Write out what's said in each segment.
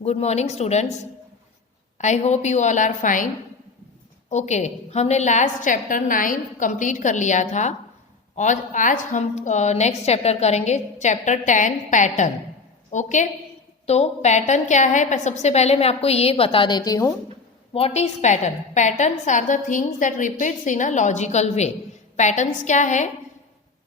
Good morning students, I hope you all are fine. Okay, हमने last chapter 9 complete कर लिया था और आज हम नेक्स्ट चैप्टर करेंगे, चैप्टर 10 पैटर्न। ओके, तो पैटर्न क्या है, सबसे पहले मैं आपको ये बता देती हूँ what is pattern. Patterns are the things that repeats in a logical way. Patterns क्या है,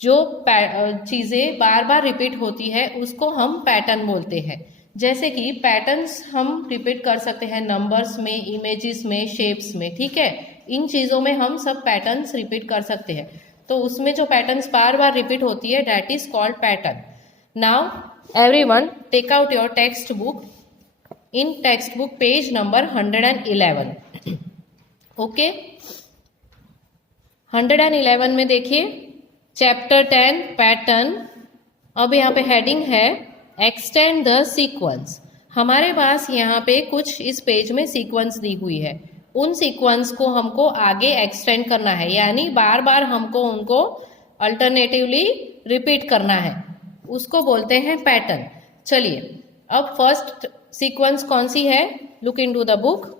जो चीज़ें बार बार रिपीट होती है उसको हम पैटर्न बोलते हैं। जैसे कि पैटर्न्स हम रिपीट कर सकते हैं नंबर्स में, इमेजेस में, शेप्स में, ठीक है। इन चीज़ों में हम सब पैटर्न्स रिपीट कर सकते हैं। तो उसमें जो पैटर्न्स बार बार रिपीट होती है that is called pattern. Now everyone take out your textbook. In textbook page number 111। Okay, 111 में देखिए चैप्टर 10 पैटर्न। अब यहाँ पे हेडिंग है एक्सटेंड द सीक्वेंस। हमारे पास यहाँ पे कुछ इस पेज में सीक्वेंस दी हुई है, उन सीक्वेंस को हमको आगे एक्सटेंड करना है, यानी बार बार हमको उनको अल्टरनेटिवली रिपीट करना है, उसको बोलते हैं पैटर्न। चलिए, अब फर्स्ट सीक्वेंस कौन सी है, लुक इनटू द बुक।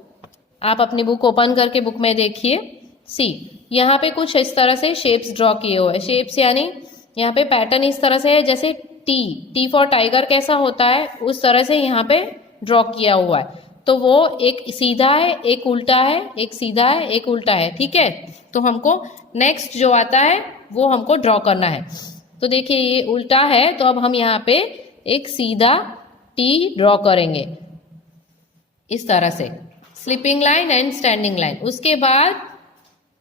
आप अपनी बुक ओपन करके बुक में देखिए। सी, यहाँ पे कुछ इस तरह से शेप्स ड्रॉ किए हुए। शेप्स यानी यहाँ पे पैटर्न इस तरह से है, जैसे टी फॉर टाइगर कैसा होता है उस तरह से यहाँ पे ड्रॉ किया हुआ है। तो वो एक सीधा है, एक उल्टा है, एक सीधा है, एक उल्टा है, ठीक है। तो हमको नेक्स्ट जो आता है वो हमको ड्रॉ करना है। तो देखिए ये उल्टा है, तो अब हम यहाँ पे एक सीधा टी ड्रॉ करेंगे इस तरह से, sleeping line and standing line. उसके बाद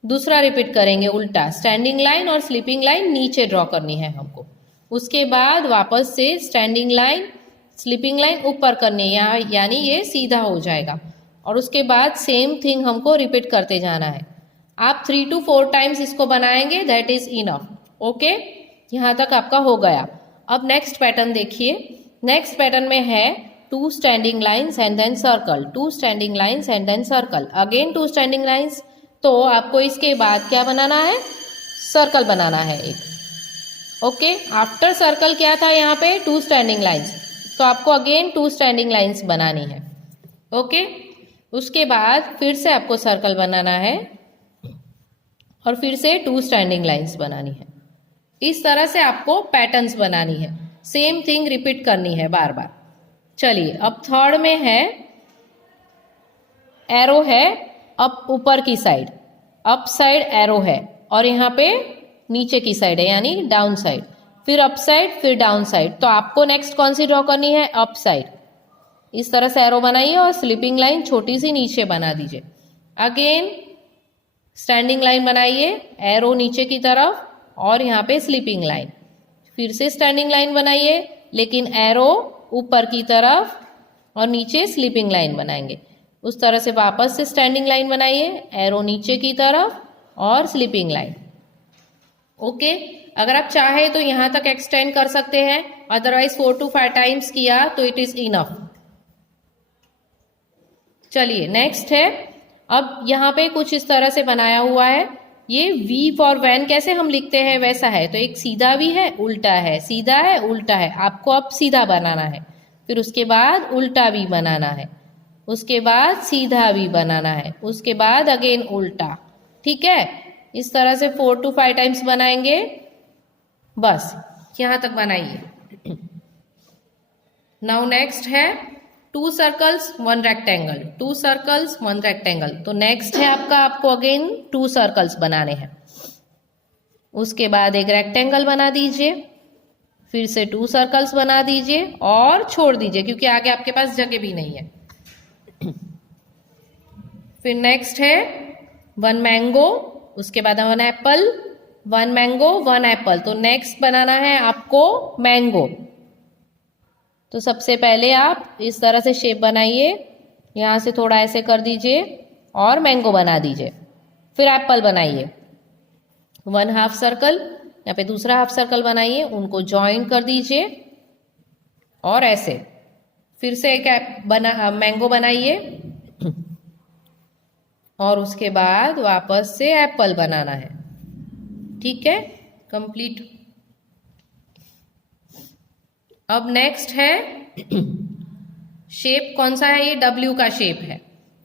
दूसरा रिपीट करेंगे उल्टा, स्टैंडिंग लाइन और स्लीपिंग लाइन नीचे ड्रॉ करनी है हमको। उसके बाद वापस से स्टैंडिंग लाइन, स्लीपिंग लाइन ऊपर करनी है, यानी ये सीधा हो जाएगा। और उसके बाद सेम थिंग हमको रिपीट करते जाना है। आप 3 to 4 टाइम्स इसको बनाएंगे, दैट इज इनफ। ओके, यहाँ तक आपका हो गया। अब नेक्स्ट पैटर्न देखिए। नेक्स्ट पैटर्न में है 2 standing lines and then circle, 2 standing lines and then circle, again 2 standing lines. तो आपको इसके बाद क्या बनाना है, सर्कल बनाना है एक। ओके, आफ्टर सर्कल क्या था यहाँ पे, 2 स्टैंडिंग लाइन्स, तो आपको अगेन 2 स्टैंडिंग लाइन्स बनानी है। ओके, उसके बाद फिर से आपको सर्कल बनाना है और फिर से 2 स्टैंडिंग लाइन्स बनानी है। इस तरह से आपको पैटर्न्स बनानी है, सेम थिंग रिपीट करनी है बार बार। चलिए, अब थर्ड में है एरो है अप, ऊपर की साइड, अप साइड एरो है, और यहाँ पे नीचे की साइड है यानी डाउन साइड, फिर अप साइड, फिर डाउन साइड। तो आपको नेक्स्ट कौन सी ड्रॉ करनी है, अप साइड। इस तरह से एरो बनाइए और स्लीपिंग लाइन छोटी सी नीचे बना दीजिए। अगेन स्टैंडिंग लाइन बनाइए, एरो नीचे की तरफ और यहाँ पे स्लीपिंग लाइन, फिर से स्टैंडिंग लाइन बनाइए लेकिन एरो ऊपर की तरफ और नीचे स्लीपिंग लाइन बनाएंगे। उस तरह से वापस से स्टैंडिंग लाइन बनाइए, एरो नीचे की तरफ और स्लीपिंग लाइन। ओके, अगर आप चाहे तो यहां तक एक्सटेंड कर सकते हैं, अदरवाइज 4 to 5 टाइम्स किया तो इट इज इनफ। चलिए नेक्स्ट है, अब यहाँ पे कुछ इस तरह से बनाया हुआ है। ये V फॉर वैन कैसे हम लिखते हैं वैसा है, तो एक सीधा भी है, उल्टा है, सीधा है, उल्टा है। आपको अब सीधा बनाना है, फिर उसके बाद उल्टा भी बनाना है, उसके बाद सीधा भी बनाना है, उसके बाद अगेन उल्टा, ठीक है। इस तरह से 4 to 5 टाइम्स बनाएंगे, बस यहां तक बनाइए। नाउ नेक्स्ट है 2 सर्कल्स 1 रेक्टेंगल, 2 सर्कल्स 1 रेक्टेंगल। तो नेक्स्ट है आपको अगेन 2 सर्कल्स बनाने हैं। उसके बाद एक रेक्टेंगल बना दीजिए, फिर से 2 सर्कल्स बना दीजिए और छोड़ दीजिए क्योंकि आगे आपके पास जगह भी नहीं है। फिर नेक्स्ट है 1 मैंगो, उसके बाद 1 एप्पल, 1 मैंगो 1 एप्पल। तो नेक्स्ट बनाना है आपको मैंगो। तो सबसे पहले आप इस तरह से शेप बनाइए, यहाँ से थोड़ा ऐसे कर दीजिए और मैंगो बना दीजिए। फिर एप्पल बनाइए, 1 हाफ सर्कल, यहाँ पे दूसरा हाफ सर्कल बनाइए, उनको ज्वाइन कर दीजिए और ऐसे फिर से एक मैंगो बनाइए और उसके बाद वापस से एप्पल बनाना है, ठीक है, कंप्लीट। अब नेक्स्ट है शेप कौन सा है? ये W का शेप है।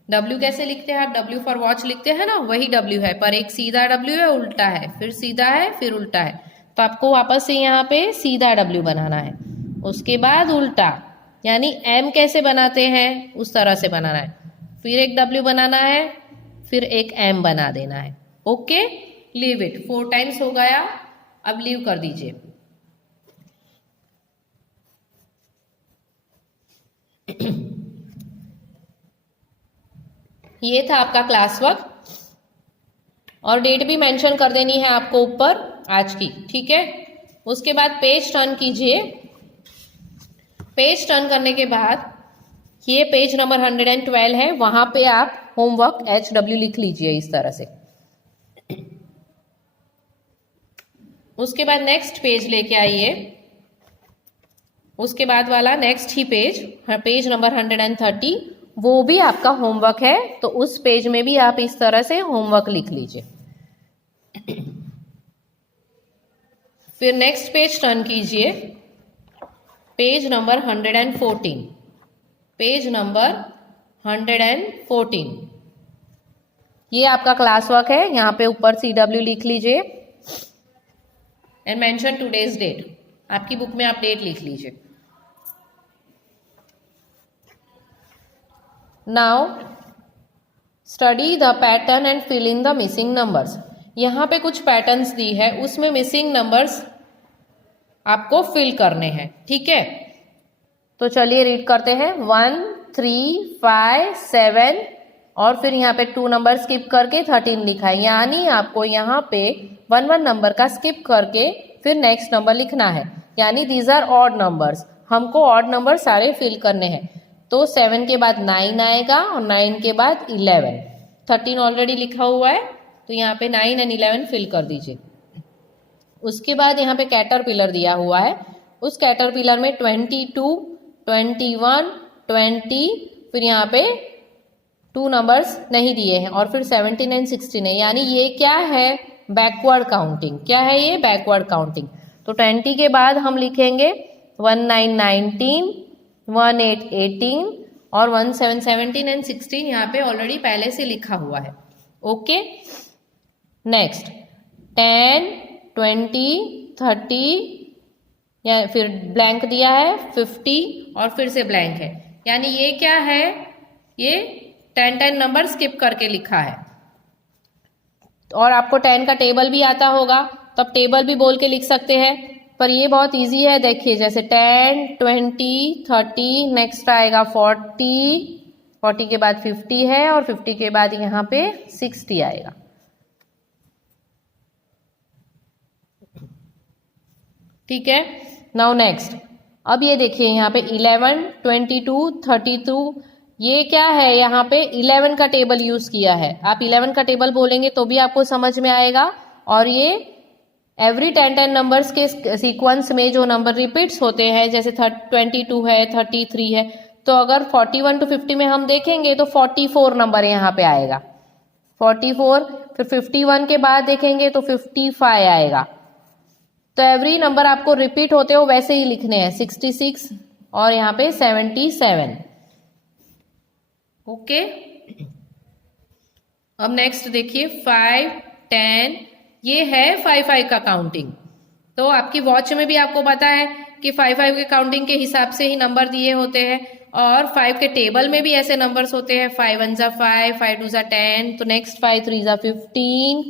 W कैसे लिखते हैं आप? W फॉर वॉच लिखते हैं ना, वही W है, पर एक सीधा W है, उल्टा है, फिर सीधा है, फिर उल्टा है। तो आपको वापस से यहाँ पे सीधा W बनाना है, उसके बाद उल्टा, यानी M कैसे बनाते हैं उस तरह से बनाना है, फिर एक W बनाना है, फिर एक M बना देना है। Okay, leave it. 4 टाइम्स हो गया, अब लीव कर दीजिए। ये था आपका क्लास वर्क, और डेट भी मेंशन कर देनी है आपको ऊपर आज की, ठीक है। उसके बाद पेज टर्न कीजिए। पेज टर्न करने के बाद ये पेज नंबर 112 है, वहां पे आप होमवर्क HW लिख लीजिए इस तरह से। उसके बाद नेक्स्ट पेज लेके आइए, उसके बाद वाला नेक्स्ट ही पेज, पेज नंबर 130, वो भी आपका होमवर्क है, तो उस पेज में भी आप इस तरह से होमवर्क लिख लीजिए। फिर नेक्स्ट पेज टर्न कीजिए, पेज नंबर 114, पेज नंबर 114, ये आपका क्लास वर्क है। यहाँ पे ऊपर CW लिख लीजिए एंड मेंशन टुडेज डेट। आपकी बुक में आप डेट लिख लीजिए। Now study the pattern and fill in the missing numbers. यहाँ पे कुछ पैटर्न्स दी है, उसमें मिसिंग नंबर्स आपको फिल करने हैं, ठीक है। तो चलिए रीड करते हैं। 1, 3, 5, 7 और फिर यहाँ पे 2 नंबर स्किप करके 13 लिखा है, यानी आपको यहाँ पे 1 नंबर का स्किप करके फिर नेक्स्ट नंबर लिखना है, यानी दीज आर ऑड नंबर्स। हमको ऑड नंबर सारे फिल करने हैं। तो 7 के बाद 9 आएगा और 9 के बाद 11। 13 ऑलरेडी लिखा हुआ है, तो यहाँ पे 9 एंड 11 फिल कर दीजिए। उसके बाद यहाँ पे कैटरपिलर दिया हुआ है, उस कैटरपिलर में 22, 21, 20, फिर यहाँ पे 2 नंबर्स नहीं दिए हैं, और फिर 17 एंड 16 है, यानी ये क्या है? Backward counting. क्या है ये? Backward counting. तो 20 के बाद हम लिखेंगे 19, 19, 18, 18 और 17, 17 एंड 16 यहाँ पे ऑलरेडी पहले से लिखा हुआ है। ओके, नेक्स्ट 10, 20, 30 या फिर ब्लैंक दिया है, 50 और फिर से ब्लैंक है, यानी ये क्या है? ये 10 नंबर स्किप करके लिखा है। और आपको 10 का टेबल भी आता होगा, तब टेबल भी बोल के लिख सकते हैं, पर ये बहुत इजी है। देखिए जैसे 10, 20, 30, नेक्स्ट आएगा 40, 40 के बाद 50 है और 50 के बाद यहाँ पे 60 आएगा। ठीक है, नाउ नेक्स्ट। अब ये देखिए यहाँ पे 11, 22, 32, ये क्या है? यहाँ पे 11 का टेबल यूज किया है। आप 11 का टेबल बोलेंगे तो भी आपको समझ में आएगा। और ये एवरी 10 नंबर्स के सीक्वेंस में जो नंबर रिपीट्स होते हैं, जैसे 22 है, 33 है, तो अगर 41 to 50 में हम देखेंगे तो 44 नंबर यहाँ पे आएगा, 44। फिर 51 के बाद देखेंगे तो 55 आएगा। तो एवरी नंबर आपको रिपीट होते हो वैसे ही लिखने हैं, 66 और यहाँ पे 77। ओके, अब नेक्स्ट देखिए 5, 10, ये है 5 का काउंटिंग। तो आपकी वॉच में भी आपको पता है कि 5 के काउंटिंग के हिसाब से ही नंबर दिए होते हैं, और 5 के टेबल में भी ऐसे नंबर्स होते हैं, 5 1 जा 5, 5 2 जा 10, तो नेक्स्ट 5 3 जा 15,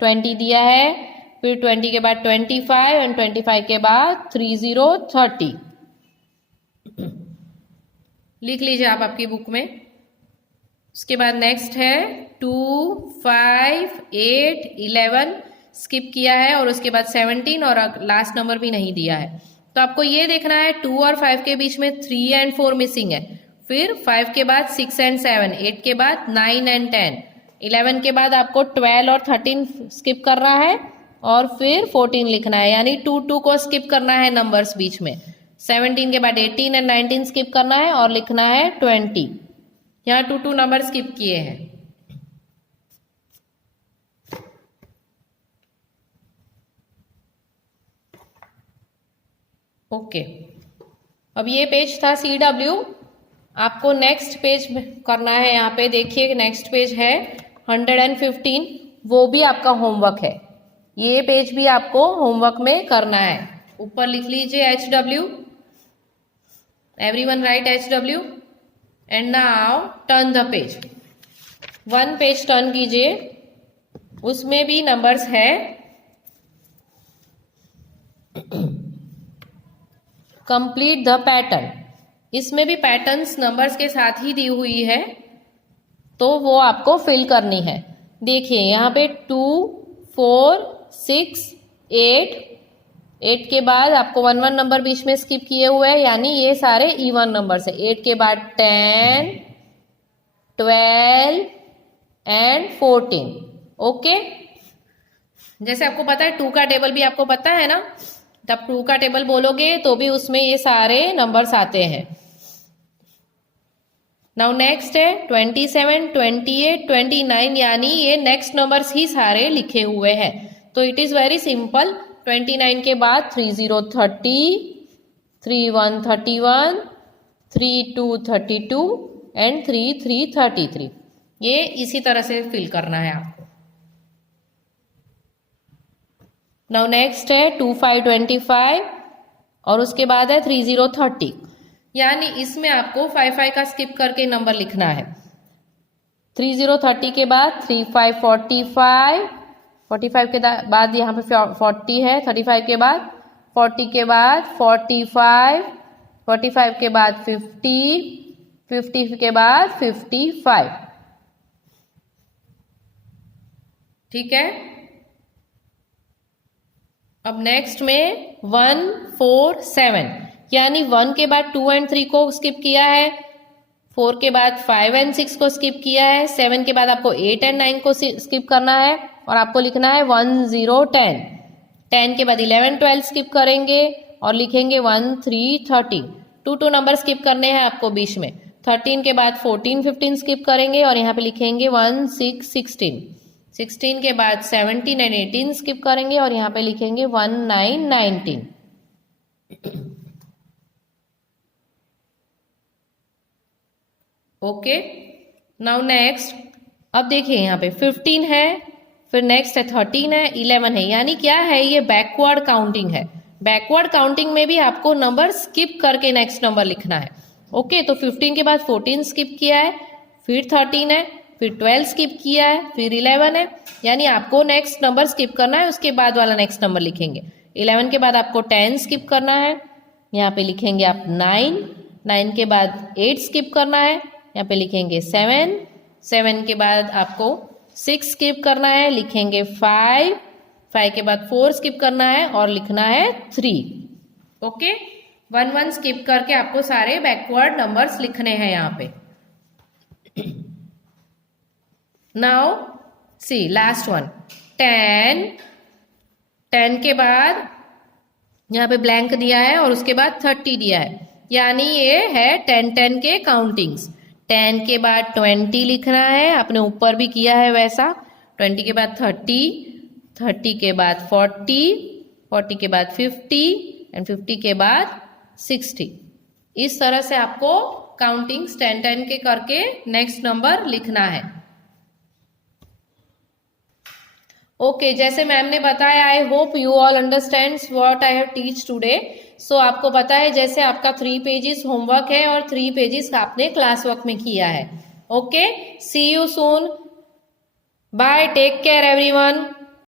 20 दिया है, फिर 20 के बाद 25 एंड 25 के बाद 30, 30। लिख लीजिए आप आपकी बुक में। उसके बाद नेक्स्ट है 2, 5, 8, 11 स्किप किया है, और उसके बाद 17 और लास्ट नंबर भी नहीं दिया है। तो आपको ये देखना है 2 और 5 के बीच में 3 एंड 4 मिसिंग है, फिर 5 के बाद 6 एंड 7, 8 के बाद 9 एंड 10, 11 के बाद आपको 12 और 13 स्किप करना है, और फिर 14 लिखना है, यानी 2 2 को स्किप करना है नंबर्स बीच में। 17 के बाद 18 एंड 19 स्किप करना है और लिखना है 20। यहाँ 2 2 नंबर स्किप किए हैं। ओके, अब ये पेज था CW। आपको नेक्स्ट पेज करना है। यहाँ पे देखिए नेक्स्ट पेज है 115, वो भी आपका होमवर्क है। ये पेज भी आपको होमवर्क में करना है। ऊपर लिख लीजिए HW, everyone right HW and now turn the page. 1 page turn कीजिए, उसमें भी नंबर्स है। कंप्लीट द पैटर्न, इसमें भी पैटर्न्स नंबर्स के साथ ही दी हुई है, तो वो आपको फिल करनी है। देखिए यहाँ पे 2, 4, 6, 8 के बाद आपको 1 नंबर बीच में स्किप किए हुए हैं, यानी ये सारे इवन नंबर्स है। 8 के बाद 10, 12 एंड 14। ओके, जैसे आपको पता है 2 का टेबल भी आपको पता है ना, तब 2 का टेबल बोलोगे तो भी उसमें ये सारे नंबर्स आते हैं। नाउ नेक्स्ट है 27, 28, 29, यानी ये नेक्स्ट नंबर्स ही सारे लिखे हुए हैं। तो इट इज वेरी सिंपल। 29 के बाद 30 30, 31 31, 32 32 एंड 33 33। ये इसी तरह से फिल करना है आपको। नाउ नेक्स्ट है 25 25 और उसके बाद है 30 30, यानी इसमें आपको 5 का स्किप करके नंबर लिखना है। 30 30 के बाद 35 45, 45 के बाद यहाँ पे 40 है। 35 के बाद 40 के बाद 45, 45 के बाद 50, 50 के बाद 55। ठीक है, अब नेक्स्ट में 1 4 7, यानी 1 के बाद 2 एंड 3 को स्किप किया है, 4 के बाद 5 एंड 6 को स्किप किया है, 7 के बाद आपको 8 एंड 9 को स्किप करना है और आपको लिखना है 1 0 10। 10 के बाद 11 12 स्किप करेंगे और लिखेंगे 1 3 13। 2 नंबर स्किप करने हैं आपको बीच में। 13 के बाद 14 15 स्किप करेंगे और यहाँ पे लिखेंगे 1 6 16। 16 के बाद 17 एंड 18 स्किप करेंगे और यहाँ पे लिखेंगे 1 9 19। ओके, नाउ नेक्स्ट, अब देखिए यहाँ पे 15 है, फिर नेक्स्ट है 13 है, 11 है, यानी क्या है, ये बैकवर्ड काउंटिंग है। बैकवर्ड काउंटिंग में भी आपको नंबर स्किप करके नेक्स्ट नंबर लिखना है। ओके, तो 15 के बाद 14 स्किप किया है, फिर 13 है, फिर 12 स्किप किया है, फिर 11 है, यानी आपको नेक्स्ट नंबर स्किप करना है, उसके बाद वाला नेक्स्ट नंबर लिखेंगे। 11 के बाद आपको 10 स्किप करना है, यहाँ पे लिखेंगे आप 9, 9 के बाद 8 स्किप करना है, यहाँ पे लिखेंगे 7, 7 के बाद आपको 6 स्किप करना है, लिखेंगे 5, 5 के बाद 4 स्किप करना है और लिखना है 3। ओके, 1 1 स्किप करके आपको सारे बैकवर्ड नंबर्स लिखने हैं यहाँ पे। नाउ सी लास्ट वन 10, 10 के बाद यहाँ पे ब्लैंक दिया है और उसके बाद 30 दिया है, यानी ये है 10 10 के काउंटिंग्स। 10 के बाद 20 लिखना है, आपने ऊपर भी किया है वैसा। 20 के बाद 30, 30 के बाद 40, 40 के बाद 50 एंड 50 के बाद 60। इस तरह से आपको काउंटिंग्स 10 10 के करके नेक्स्ट नंबर लिखना है। ओके, जैसे मैम ने बताया, I hope you all understands what I have teach today. So आपको पता है जैसे आपका 3 पेजेस होमवर्क है और 3 पेजेस आपने क्लास वर्क में किया है। Okay, see you soon, bye, take care everyone.